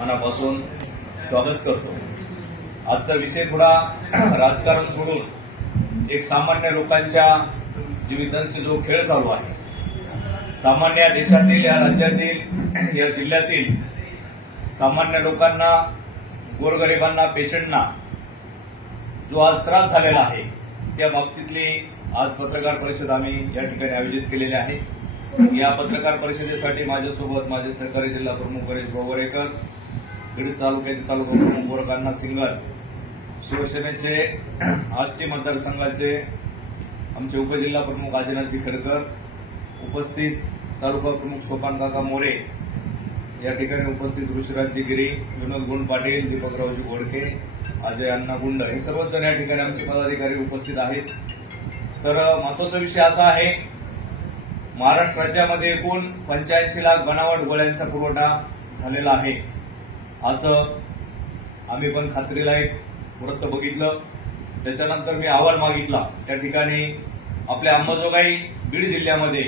मनापासून स्वागत करतो आजचा विषय थोडा राजकारण सोडून एक सामान्य लोकांच्या जीवितांशी जो खेळ चालू आहे सामान्य देशातील या राज्यातील या जिल्ह्यातील सामान्य लोकांना गोरगरिबांना पेशंटना जो आज त्रास झालेला आहे त्या बाबतीतली आज पत्रकार परिषद आम्ही या ठिकाणी आयोजित केलेली आहे या पत्रकार परिषदेसाठी माझ्यासोबत माझे सहकारी जिल्हा प्रमुख गणेश गोवरेकर बीड तालुक्याचे तालुका प्रमुख गोरखांना सिंगल शिवसेनेचे आष्टी मतदारसंघाचे आमचे उपजिल्हा प्रमुख आदिनाथजी खडकर उपस्थित तालुका प्रमुख सोपान काका मोरे या ठिकाणी उपस्थित ऋषिराजजी गिरी विनोद गुंड पाटील दीपकरावजी घोडके अजय अण्णा गुंड हे सर्वजण या ठिकाणी आमचे पदाधिकारी उपस्थित आहेत तर महत्वाचा विषय असा आहे महाराष्ट्र राज्यामध्ये एकूण पंच्याऐंशी लाख बनावट गोळ्यांचा पुरवठा झालेला आहे असं आम्ही पण खात्रीला एक वृत्त बघितलं त्याच्यानंतर मी अहवाल मागितला त्या ठिकाणी आपल्या अंबाजोगाई बीड जिल्ह्यामध्ये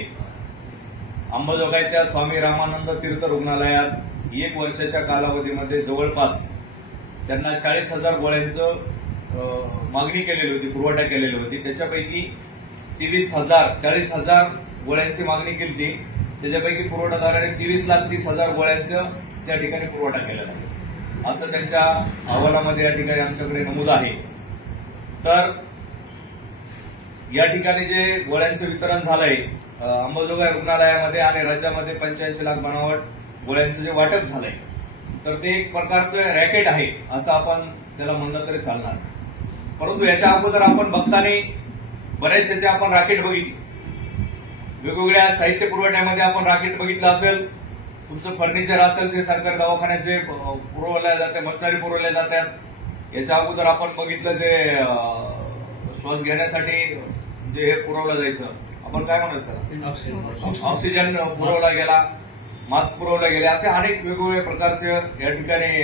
अंबाजोगाईच्या स्वामी रामानंद तीर्थ रुग्णालयात एक वर्षाच्या कालावधीमध्ये जवळपास त्यांना चाळीस हजार गोळ्यांचं मागणी केलेली होती पुरवठा केलेली होती त्याच्यापैकी तेवीस हजार चाळीस हजार गोळ्यांची मागणी केली होती त्याच्यापैकी पुरवठादाराने तेवीस लाख तीस हजार गोळ्यांचं त्या ठिकाणी पुरवठा केला आहे असं त्यांच्या अहवालामध्ये या ठिकाणी आमच्याकडे नमूद आहे तर या ठिकाणी जे गोळ्यांचं वितरण झालंय अंबाजोगाई रुग्णालयामध्ये आणि राज्यामध्ये पंच्याऐंशी लाख बनावट गोळ्यांचं जे वाटप झालंय तर ते एक प्रकारचं रॅकेट आहे असं आपण त्याला म्हणलं तरी चालणार परंतु याच्या अगोदर आपण बघताना बरेच याचे आपण रॅकेट बघितली वेगवेगळ्या साहित्य पुरवठ्यामध्ये आपण राकेट बघितलं असेल तुमचं फर्निचर असेल ते सरकारी दवाखान्याचे पुरवल्या जाते मशिनरी पुरवल्या जातात याच्या अगोदर आपण बघितलं जे श्वास घेण्यासाठी जे हे पुरवलं जायचं आपण काय म्हणत त्याला ऑक्सिजन पुरवला गेला मास्क पुरवला गेले असे अनेक वेगवेगळ्या प्रकारचे या ठिकाणी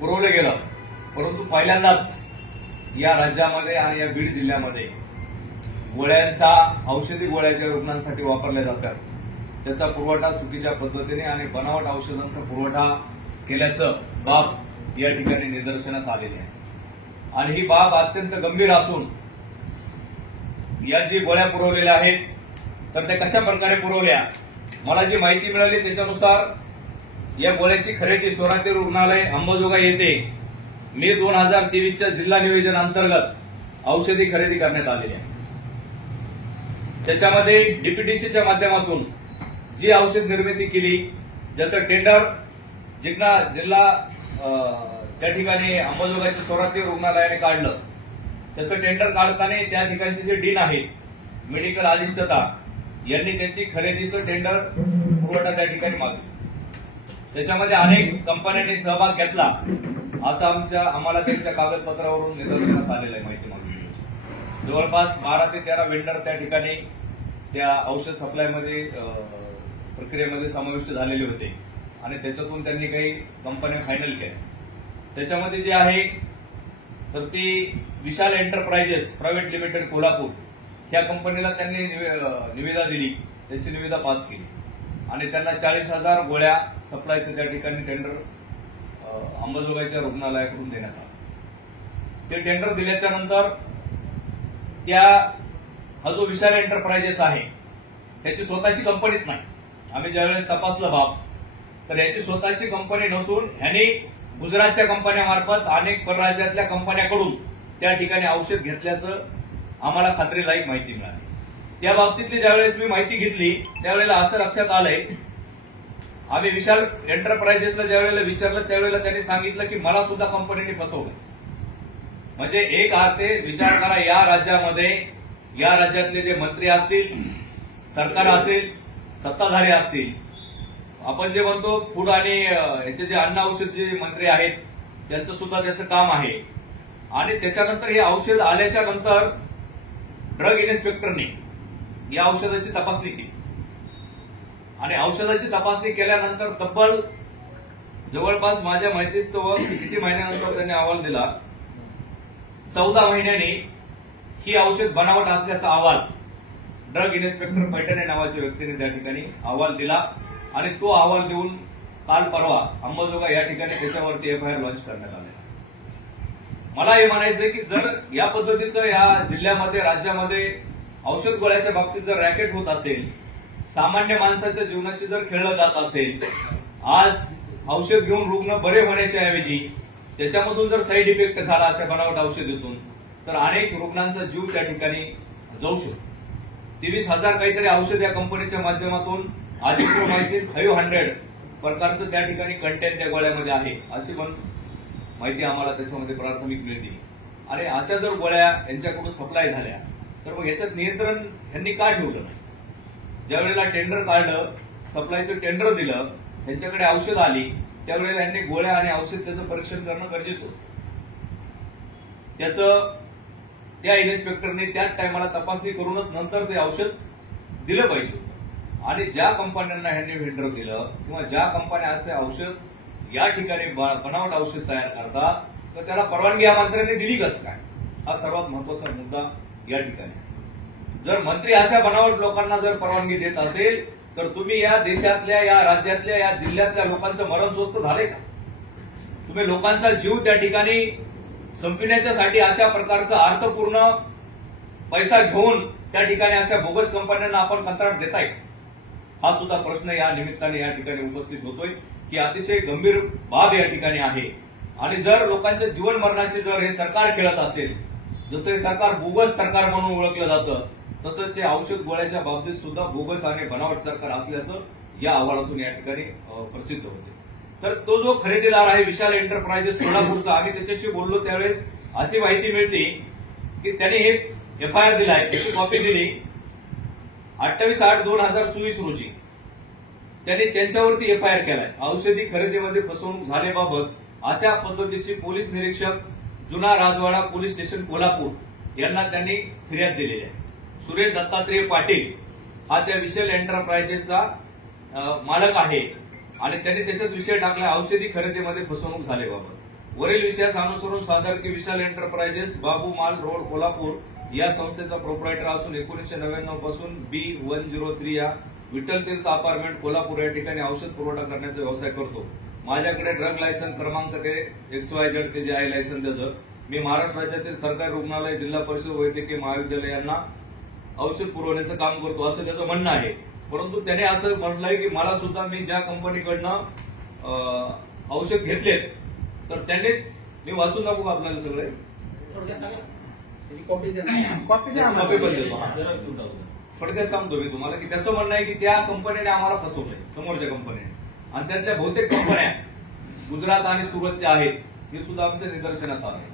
पुरवलं गेलं परंतु पहिल्यांदाच या राज्यामध्ये आणि या बीड जिल्ह्यामध्ये गोळ्यांचा औषधी गोळ्याच्या रुग्णांसाठी वापरल्या जातात त्याचा पुरवठा चुकीच्या पद्धतीने आणि बनावट औषधांचा पुरवठा केल्याचं बाब या ठिकाणी निदर्शनास आलेली आहे आणि ही बाब अत्यंत गंभीर असून या जी गोळ्या पुरवलेल्या आहेत तर त्या कशा प्रकारे पुरवल्या मला जी माहिती मिळाली त्याच्यानुसार या गोळ्याची खरेदी स्वराज्य रुग्णालय अंबाजोगाई येथे मे दोन हजार तेवीसच्या जिल्हा नियोजन अंतर्गत औषधी खरेदी करण्यात आलेली आहे त्याच्यामध्ये डीपीडीसीच्या माध्यमातून जी औषध निर्मिती केली ज्याचं टेंडर जिल्हा जिल्हा त्या ठिकाणी अंबाजोगाईच्या स्वराज्य रुग्णालयाने काढलं त्याचं टेंडर काढताना त्या ठिकाणचे जे डीन आहे मेडिकल अधिष्ठता यांनी त्याची खरेदीचं टेंडर पुरवठा त्या ठिकाणी मागला त्याच्यामध्ये अनेक कंपन्यांनी सहभाग घेतला असं आमच्या आम्हाला त्यांच्या कागदपत्रावरून निदर्शनास आलेलं आहे माहिती जवळपास बारा ते तेरा वेंडर त्या ठिकाणी त्या औषध सप्लायमध्ये प्रक्रियेमध्ये समाविष्ट झालेले होते आणि त्याच्यातून त्यांनी काही कंपन्या फायनल केल्या त्याच्यामध्ये जे आहे तर ती Vishal enterprises private limited Kolhapur ह्या कंपनीला त्यांनी निविदा दिली त्यांची निविदा पास केली आणि त्यांना चाळीस हजार गोळ्या सप्लायचं त्या ठिकाणी टेंडर अंबाजोगाईच्या रुग्णालयाकडून देण्यात आलं ते टेंडर दिल्याच्या नंतर त्या हा जो विशाल एंटरप्राइजेस आहे त्याची स्वतःची कंपनीच नाही आम्ही ज्यावेळेस तपासलं बाब तर याची स्वतःची कंपनी नसून ह्याने गुजरातच्या कंपन्यामार्फत अनेक परराज्यातल्या कंपन्याकडून त्या ठिकाणी औषध घेतल्याचं आम्हाला खात्रीलायक माहिती मिळाली त्या बाबतीतली ज्यावेळेस मी माहिती घेतली त्यावेळेला असं लक्षात आलंय आम्ही विशाल एंटरप्राइजेसला ज्यावेळेला विचारलं त्यावेळेला त्यांनी सांगितलं की मला सुद्धा कंपनीने फसवलं म्हणजे एक अर्थ विचार करा या राज्यामध्ये या राज्यातले जे मंत्री असतील सरकार असेल सत्ताधारी असतील आपण जे म्हणतो फूड आणि याचे जे अन्न औषध जे मंत्री आहेत त्यांचं सुद्धा त्याचं काम आहे आणि त्याच्यानंतर हे औषध आल्याच्या नंतर ड्रग इन्स्पेक्टरने या औषधाची तपासणी केली आणि औषधाची तपासणी केल्यानंतर तब्बल जवळपास माझ्या माहितीस्तव किती महिन्यानंतर त्यांनी अहवाल दिला चौदा महिन्याने ही औषध बनावट असल्याचा अहवाल ड्रग इन्स्पेक्टर पैठणे नावाच्या व्यक्तीने त्या ठिकाणी अहवाल दिला आणि तो अहवाल देऊन काल परवा अंबाजोगा या ठिकाणी त्याच्यावरती एफ आय आर लॉन्च करण्यात आले मला हे म्हणायचं की जर या पद्धतीचं या जिल्ह्यामध्ये राज्यामध्ये औषध गोळ्याच्या बाबतीत जर रॅकेट होत असेल सामान्य माणसाच्या जीवनाशी जर खेळलं जात असेल आज औषध घेऊन रुग्ण बरे होण्याच्या ऐवजी त्याच्यामधून जर साईड इफेक्ट झाला अशा बनावट औषधीतून तर अनेक रुग्णांचा जीव त्या ठिकाणी जाऊ शकतो तेवीस हजार काहीतरी औषध या कंपनीच्या माध्यमातून आजिथ्रोमायसिन फाईव्ह हंड्रेड प्रकारचं त्या ठिकाणी कंटेंट त्या गोळ्यामध्ये आहे अशी पण माहिती आम्हाला त्याच्यामध्ये प्राथमिक मिळते आणि अशा जर गोळ्या यांच्याकडून सप्लाय झाल्या तर मग याच्यात नियंत्रण ह्यांनी का ठेवलं नाही ज्या वेळेला टेंडर काढलं सप्लायचं टेंडर दिलं त्यांच्याकडे औषध आली त्यावेळेला यांनी गोळ्या आणि औषध त्याचं परीक्षण करणं गरजेचं होतं त्याच त्या इन्स्पेक्टरने त्याच टायमाला तपासणी करूनच नंतर ते औषध दिलं पाहिजे आणि ज्या कंपन्यांना ह्यांनी व्हेंडर दिलं किंवा ज्या कंपन्या असे औषध या ठिकाणी बनावट औषध तयार करतात तर त्याला परवानगी या मंत्र्यांनी दिली कसं काय हा सर्वात महत्वाचा मुद्दा या ठिकाणी जर मंत्री अशा बनावट लोकांना जर परवानगी देत असेल तर तुम्ही या देशातल्या या राज्यातल्या या जिल्ह्यातल्या लोकांचं मरण स्वस्त झालंय का तुम्ही लोकांचा जीव त्या ठिकाणी संपविण्याच्यासाठी अशा प्रकारचा अर्थपूर्ण पैसा घेऊन त्या ठिकाणी अशा बोगस कंपन्यांना आपण कंत्राट देताय हा सुद्धा प्रश्न या निमित्ताने या ठिकाणी उपस्थित होतोय की अतिशय गंभीर बाब या ठिकाणी आहे आणि जर लोकांच्या जीवन मरणाशी जर हे सरकार खेळत असेल जसं हे सरकार बोगस सरकार म्हणून ओळखलं जातं तसंच हे औषध गोळ्याच्या बाबतीत सुद्धा बोगस आणि बनावट सरकार असल्याचं या अहवालातून या ठिकाणी प्रसिद्ध होते तर तो जो खरेदीदार आहे विशाल एंटरप्राइजेस सोलापूरचा आम्ही त्याच्याशी बोललो त्यावेळेस अशी माहिती मिळते की त्याने हे एफ आय आर दिला आहे त्याची कॉपी दिली अठ्ठावीस आठ दोन हजार चोवीस रोजी त्यांनी त्यांच्यावरती एफ आय आर केलाय औषधी खरेदीमध्ये फसवणूक झाल्याबाबत अशा पद्धतीचे पोलीस निरीक्षक जुना राजवाडा पोलीस स्टेशन कोल्हापूर यांना त्यांनी फिर्याद दिलेली आहे सुरेश दत्तात्रेय पाटील हा त्या विशाल एंटरप्राइजेसचा मालक आहे आणि त्यांनी त्याच्यात विषय टाकला औषधी खरेदीमध्ये फसवणूक बाबा वरील विषयास अनुसरून सादर की विशाल एंटरप्राइजेस बाबू माल रोड कोल्हापूर या संस्थेचा प्रोप्रायटर असून एकोणीसशे नव्याण्णव पासून बी वन झिरो थ्री या विठ्ठल तीर्थ अपार्टमेंट कोल्हापूर या ठिकाणी औषध पुरवठा करण्याचा व्यवसाय करतो माझ्याकडे ड्रग लायसन क्रमांक ते एक्स वाय झेड ते जे आहे लायसन त्याचं मी महाराष्ट्र राज्यातील सरकारी रुग्णालय जिल्हा परिषद वैद्यकीय महाविद्यालयांना औषध पुरवण्याचं काम करतो असं त्याचं म्हणणं आहे परंतु त्याने असं म्हटलंय की मला सुद्धा मी ज्या कंपनीकडनं औषध घेतलेत तर त्यानेच मी वाचून दाखवू आपल्याला सगळे कॉपी कॉपी फडक्यात सांगतो मी तुम्हाला की त्याचं म्हणणं आहे की त्या कंपनीने आम्हाला फसवलंय समोरच्या कंपनीने आणि त्यातल्या बहुतेक कंपन्या गुजरात आणि सुरतच्या आहेत हे सुद्धा आमच्या निदर्शनास आलं